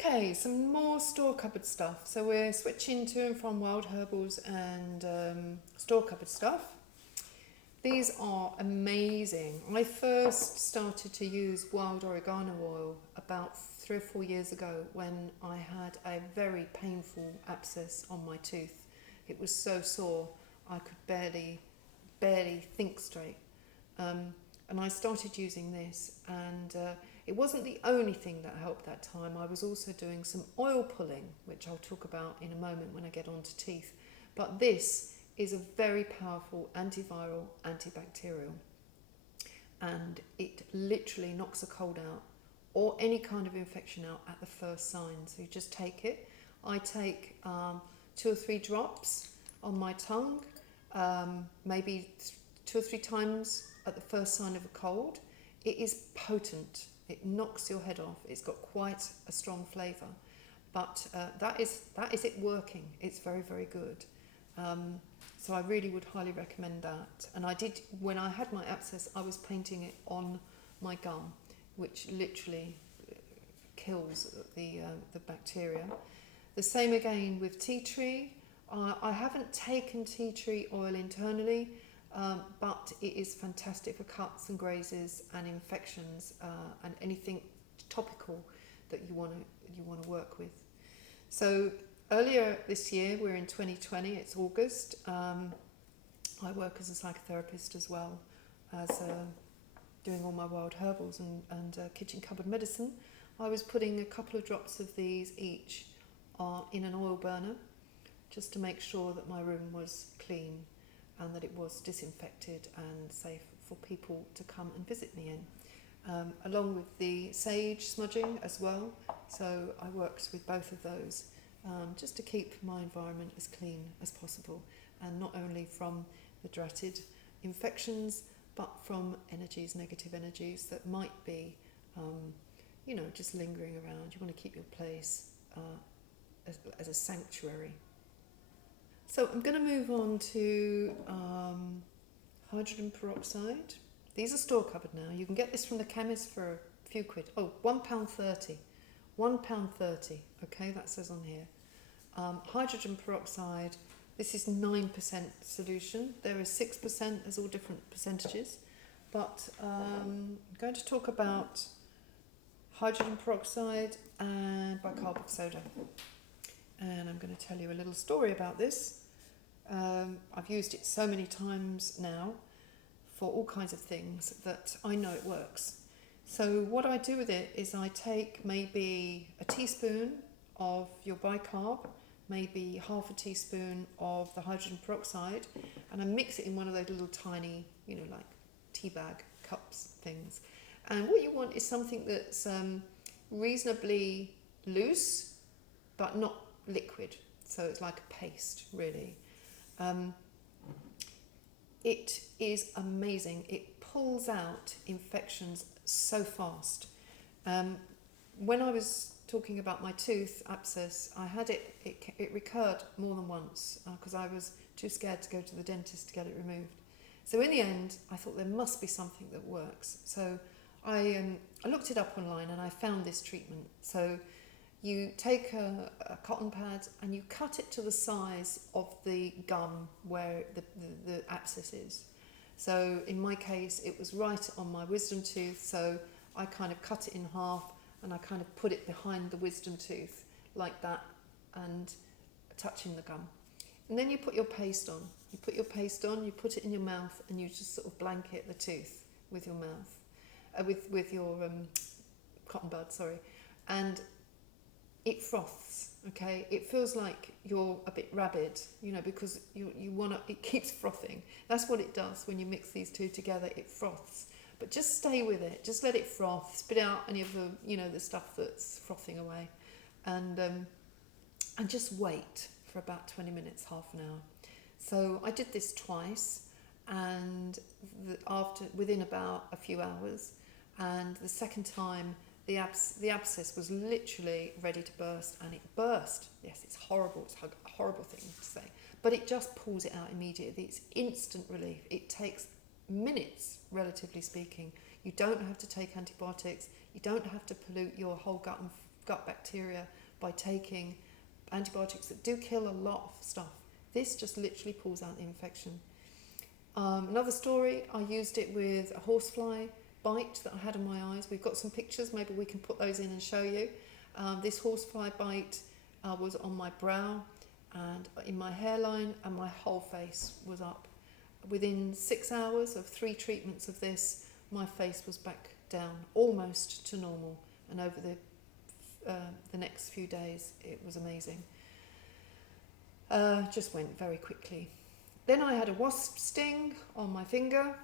Okay, some more store cupboard stuff. So we're switching to and from wild herbals and store cupboard stuff. These are amazing. I first started to use wild oregano oil about 3 or 4 years ago when I had a very painful abscess on my tooth. It was so sore I could barely think straight. And I started using this, and it wasn't the only thing that helped that time. I was also doing some oil pulling, which I'll talk about in a moment when I get on to teeth. But this is a very powerful antiviral, antibacterial, and it literally knocks a cold out or any kind of infection out at the first sign. So you just take it. I take 2 or 3 drops on my tongue, maybe 2 or 3 times at the first sign of a cold. It is potent. It knocks your head off. It's got quite a strong flavour, but that is it working. It's very, very good. So I really would highly recommend that. And I did, when I had my abscess, I was painting it on my gum, which literally kills the bacteria. The same again with tea tree. I haven't taken tea tree oil internally, but it is fantastic for cuts and grazes and infections and anything topical that you want to work with. So earlier this year, we're in 2020, it's August. I work as a psychotherapist as well as doing all my wild herbals and kitchen cupboard medicine. I was putting a couple of drops of these each in an oil burner just to make sure that my room was clean and that it was disinfected and safe for people to come and visit me in. Along with the sage smudging as well. So I worked with both of those just to keep my environment as clean as possible, and not only from the dreaded infections, but from energies, negative energies that might be, just lingering around. You want to keep your place as a sanctuary. So I'm going to move on to hydrogen peroxide. These are store cupboard now. You can get this from the chemist for a few quid. Oh, £1.30. £1.30. Okay, that says on here. Hydrogen peroxide. This is 9% solution. There is 6%. There's all different percentages. But I'm going to talk about hydrogen peroxide and bicarbic soda. And I'm going to tell you a little story about this. I've used it so many times now for all kinds of things that I know it works. So what I do with it is I take maybe a teaspoon of your bicarb, maybe half a teaspoon of the hydrogen peroxide, and I mix it in one of those little tiny, like tea bag cups things. And what you want is something that's reasonably loose, but not liquid. So it's like a paste, really. It is amazing. It pulls out infections so fast. When I was talking about my tooth abscess, I had it recurred more than once because I was too scared to go to the dentist to get it removed. So in the end, I thought there must be something that works. So I looked it up online and I found this treatment. So you take a cotton pad and you cut it to the size of the gum where the abscess is. So in my case, it was right on my wisdom tooth, so I kind of cut it in half and I kind of put it behind the wisdom tooth like that and touching the gum. And then you put your paste on. You put your paste on, you put it in your mouth and you just sort of blanket the tooth with your mouth, with your cotton bud, sorry. And it froths, okay? It feels like you're a bit rabid, because you want to, it keeps frothing. That's what it does when you mix these two together, it froths. But just stay with it, just let it froth, spit out any of the, the stuff that's frothing away. And just wait for about 20 minutes, half an hour. So I did this twice, and within about a few hours, and the second time, the abscess was literally ready to burst, and it burst. Yes, it's horrible. It's a horrible thing to say. But it just pulls it out immediately. It's instant relief. It takes minutes, relatively speaking. You don't have to take antibiotics. You don't have to pollute your whole gut gut bacteria by taking antibiotics that do kill a lot of stuff. This just literally pulls out the infection. Another story, I used it with a horsefly bite that I had on my eyes. We've got some pictures, maybe we can put those in and show you. This horsefly bite was on my brow and in my hairline, and my whole face was up. Within 6 hours of 3 treatments of this, my face was back down almost to normal, and over the next few days it was amazing. Just went very quickly. Then I had a wasp sting on my finger,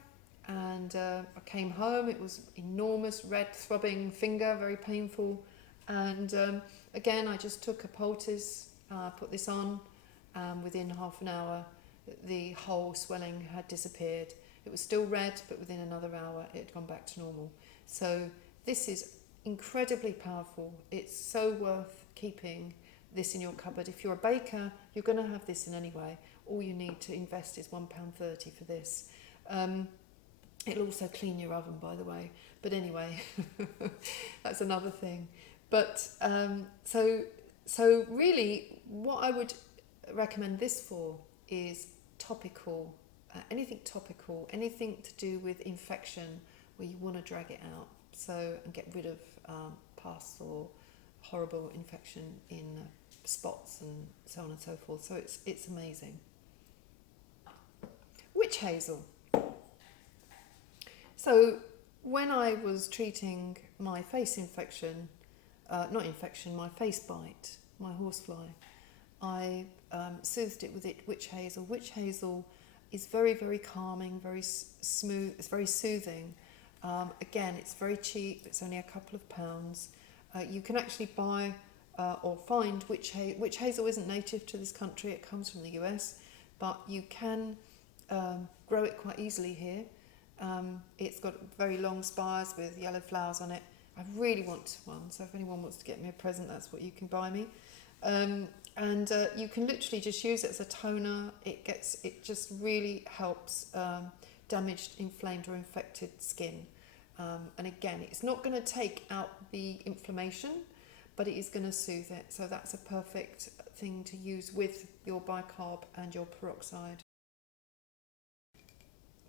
and I came home. It was enormous, red, throbbing finger, very painful. And again, I just took a poultice, put this on. Within half an hour, the whole swelling had disappeared. It was still red, but within another hour, it had gone back to normal. So this is incredibly powerful. It's so worth keeping this in your cupboard. If you're a baker, you're going to have this in any way. All you need to invest is £1.30 for this. It'll also clean your oven, by the way. But anyway, that's another thing. But so really, what I would recommend this for is topical, anything topical, anything to do with infection where you want to drag it out, and get rid of pus or horrible infection in spots and so on and so forth. So it's amazing. Witch hazel. So when I was treating my face infection, my face bite, my horsefly, I soothed it with witch hazel. Witch hazel is very, very calming, very smooth, it's very soothing. Again, it's very cheap, it's only a couple of pounds. You can actually buy or find witch hazel. Witch hazel isn't native to this country, it comes from the US, but you can grow it quite easily here. It's got very long spires with yellow flowers on it. I really want one, so if anyone wants to get me a present, that's what you can buy me. And you can literally just use it as a toner. It just really helps damaged, inflamed or infected skin. And again, it's not going to take out the inflammation, but it is going to soothe it. So that's a perfect thing to use with your bicarb and your peroxide.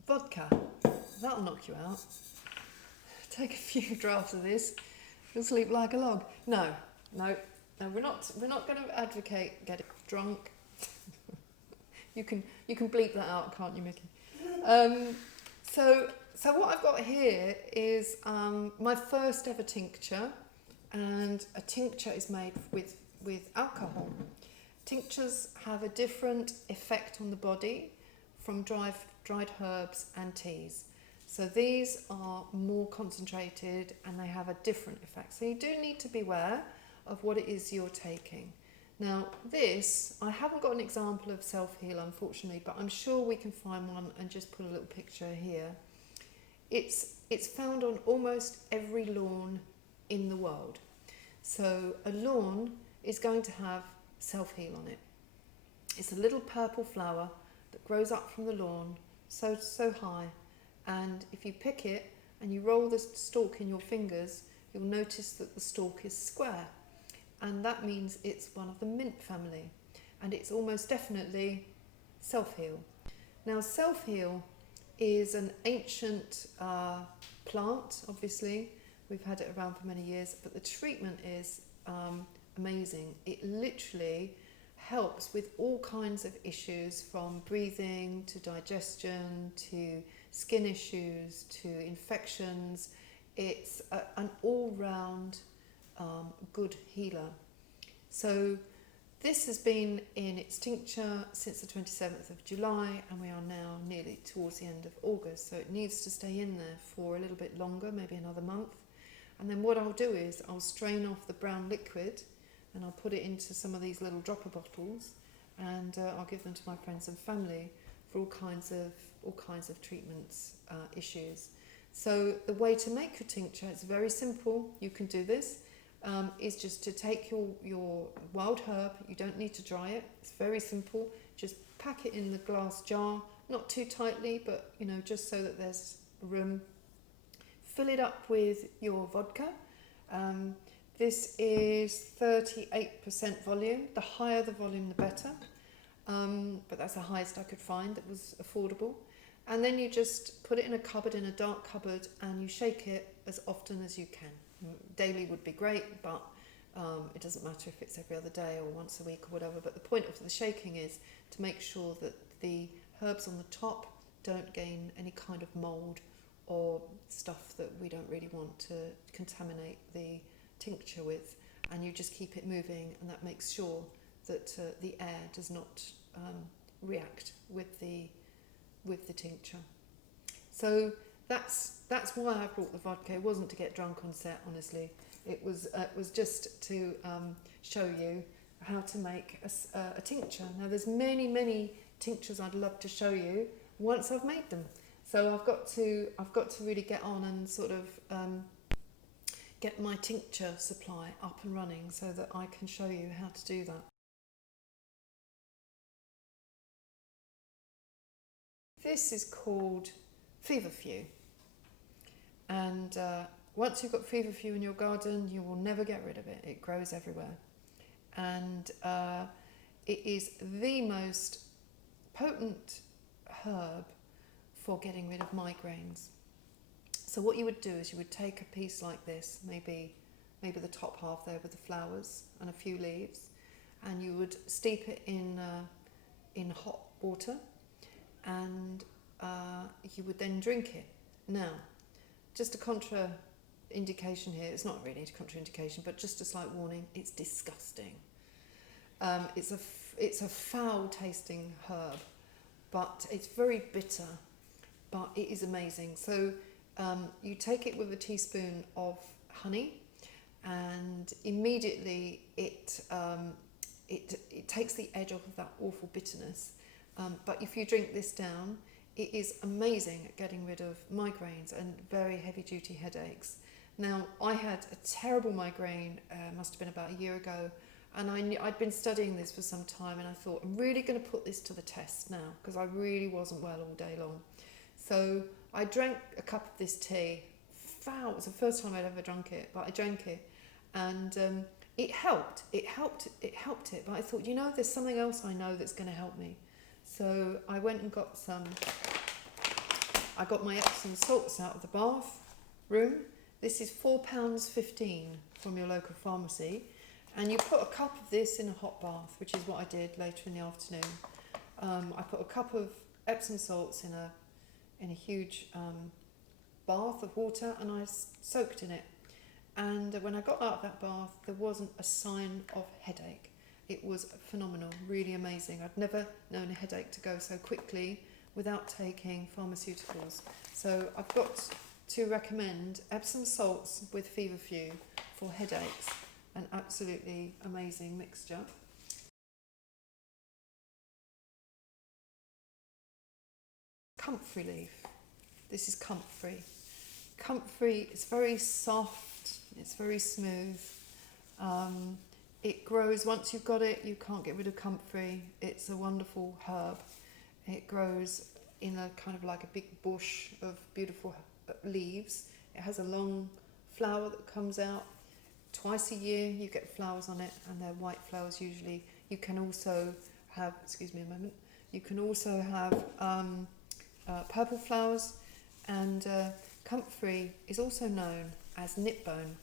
Vodka, that'll knock you out. Take a few draughts of this, you'll sleep like a log. No, we're not going to advocate getting drunk. you can bleep that out, can't you, Mickey? So what I've got here is my first ever tincture, and a tincture is made with alcohol. Tinctures have a different effect on the body from dried herbs and teas. So these are more concentrated and they have a different effect. So you do need to be aware of what it is you're taking. Now this, I haven't got an example of self-heal unfortunately, but I'm sure we can find one and just put a little picture here. It's found on almost every lawn in the world. So a lawn is going to have self-heal on it. It's a little purple flower that grows up from the lawn so high, and if you pick it and you roll the stalk in your fingers, you'll notice that the stalk is square, and that means it's one of the mint family, and it's almost definitely self-heal. Now self-heal is an ancient plant, obviously. We've had it around for many years, but the treatment is amazing. It literally helps with all kinds of issues, from breathing to digestion to skin issues to infections. It's an all-round good healer. So this has been in its tincture since the 27th of July, and we are now nearly towards the end of August, so it needs to stay in there for a little bit longer, maybe another month. And then what I'll do is I'll strain off the brown liquid and I'll put it into some of these little dropper bottles, and I'll give them to my friends and family for all kinds of treatments, issues. So the way to make your tincture, it's very simple. You can do this. Is just to take your wild herb. You don't need to dry it. It's very simple. Just pack it in the glass jar, not too tightly, but just so that there's room. Fill it up with your vodka. This is 38% volume. The higher the volume, the better. But that's the highest I could find that was affordable. And then you just put it in a cupboard, in a dark cupboard, and you shake it as often as you can. Daily would be great, but it doesn't matter if it's every other day or once a week or whatever. But the point of the shaking is to make sure that the herbs on the top don't gain any kind of mould or stuff that we don't really want to contaminate the tincture with. And you just keep it moving, and that makes sure that the air does not react with the tincture. So that's why I brought the vodka. It wasn't to get drunk on set, honestly. It was just to show you how to make a tincture. Now there's many tinctures I'd love to show you once I've made them. So I've got to really get on and sort of get my tincture supply up and running so that I can show you how to do that. This is called feverfew, and once you've got feverfew in your garden, you will never get rid of it. It grows everywhere, and it is the most potent herb for getting rid of migraines. So what you would do is you would take a piece like this, maybe the top half there with the flowers and a few leaves, and you would steep it in hot water, and you would then drink it. Now, just a contraindication here. It's not really a contraindication, but just a slight warning. It's disgusting. It's a foul-tasting herb, but it's very bitter. But it is amazing. So you take it with a teaspoon of honey, and immediately it takes the edge off of that awful bitterness. But if you drink this down, it is amazing at getting rid of migraines and very heavy-duty headaches. Now, I had a terrible migraine, must have been about a year ago, and I'd been studying this for some time, and I thought, I'm really going to put this to the test now, because I really wasn't well all day long. So I drank a cup of this tea. Foul, it was the first time I'd ever drunk it, but I drank it, and it helped. It helped it, but I thought, there's something else I know that's going to help me. So I went and got I got my Epsom salts out of the bath room. This is £4.15 from your local pharmacy. And you put a cup of this in a hot bath, which is what I did later in the afternoon. I put a cup of Epsom salts in a huge bath of water, and I soaked in it. And when I got out of that bath, there wasn't a sign of headache. It was phenomenal, really amazing. I'd never known a headache to go so quickly without taking pharmaceuticals. So I've got to recommend Epsom salts with feverfew for headaches. An absolutely amazing mixture. Comfrey leaf. This is comfrey. Comfrey is very soft, it's very smooth. It grows, once you've got it, you can't get rid of comfrey. It's a wonderful herb. It grows in a kind of like a big bush of beautiful leaves. It has a long flower that comes out. Twice a year you get flowers on it, and they're white flowers usually. You can also have, you can also have purple flowers, and comfrey is also known as nipbone.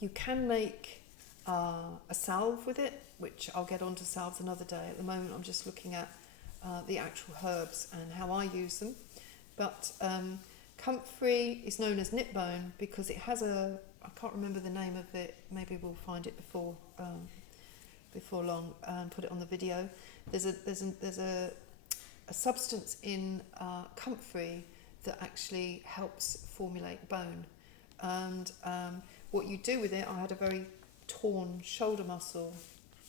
You can make a salve with it, which I'll get onto salves another day. At the moment I'm just looking at the actual herbs and how I use them. But comfrey is known as nipbone because it has I can't remember the name of it, maybe we'll find it before long and put it on the video. There's a substance in comfrey that actually helps formulate bone, and what you do with it, I had a very torn shoulder muscle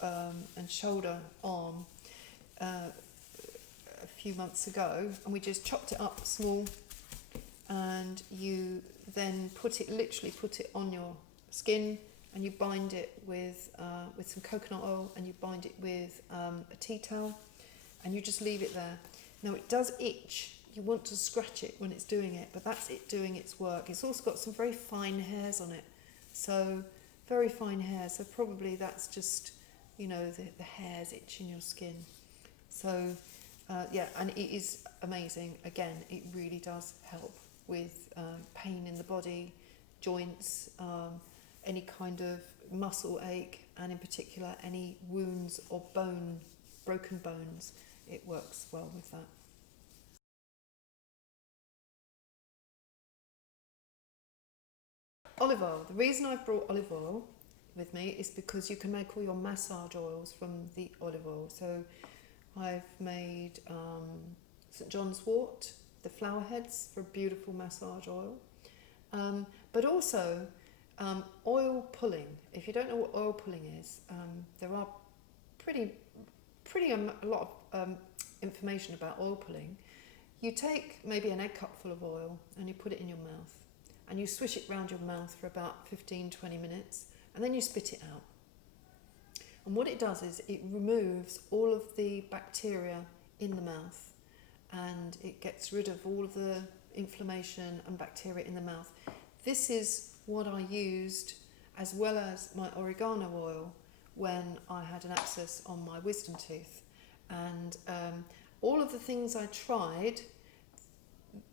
and shoulder arm a few months ago, and we just chopped it up small, and you then literally put it on your skin, and you bind it with some coconut oil, and you bind it with a tea towel, and you just leave it there. Now it does itch. You want to scratch it when it's doing it, but that's it doing its work. It's also got some very fine hairs on it, So very fine hair, so probably that's just, you know, the hairs itching your skin. So yeah, and it is amazing. Again, it really does help with pain in the body, joints, any kind of muscle ache, and in particular any wounds or broken bones. It works well with that. Olive oil. The reason I've brought olive oil with me is because you can make all your massage oils from the olive oil. So I've made St John's wort, the flower heads for a beautiful massage oil, but also oil pulling. If you don't know what oil pulling is, there are pretty a lot of information about oil pulling. You take maybe an egg cup full of oil and you put it in your mouth and you swish it round your mouth for about 15-20 minutes and then you spit it out. And what it does is it removes all of the bacteria in the mouth and it gets rid of all of the inflammation and bacteria in the mouth. This is what I used as well as my oregano oil when I had an abscess on my wisdom tooth. And all of the things I tried,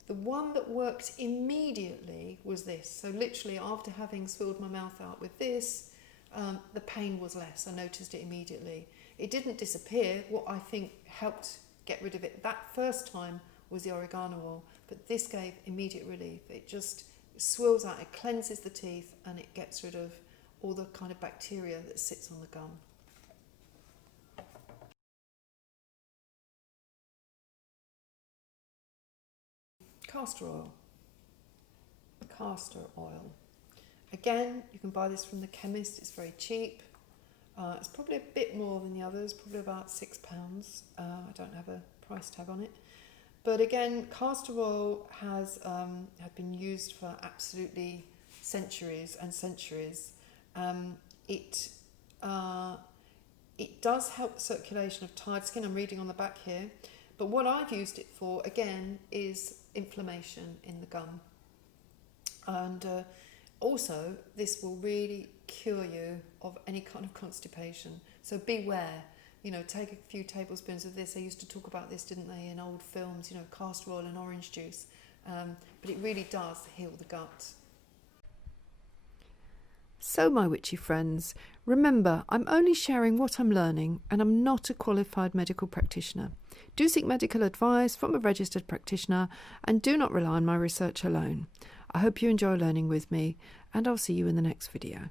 the one that worked immediately was this. So literally after having swilled my mouth out with this, the pain was less. I noticed it immediately. It didn't disappear. What I think helped get rid of it that first time was the oregano oil, but this gave immediate relief. It just swills out, it cleanses the teeth, and it gets rid of all the kind of bacteria that sits on the gum. Castor oil. Castor oil. Again, you can buy this from the chemist, it's very cheap. It's probably a bit more than the others, probably about £6. I don't have a price tag on it. But again, castor oil has been used for absolutely centuries and centuries. It does help the circulation of tired skin. I'm reading on the back here. But what I've used it for, again, is inflammation in the gum. And also, this will really cure you of any kind of constipation. So beware, you know, take a few tablespoons of this. They used to talk about this, didn't they, in old films, you know, castor oil and orange juice. But it really does heal the gut. So, my witchy friends, remember, I'm only sharing what I'm learning and I'm not a qualified medical practitioner. Do seek medical advice from a registered practitioner and do not rely on my research alone. I hope you enjoy learning with me, and I'll see you in the next video.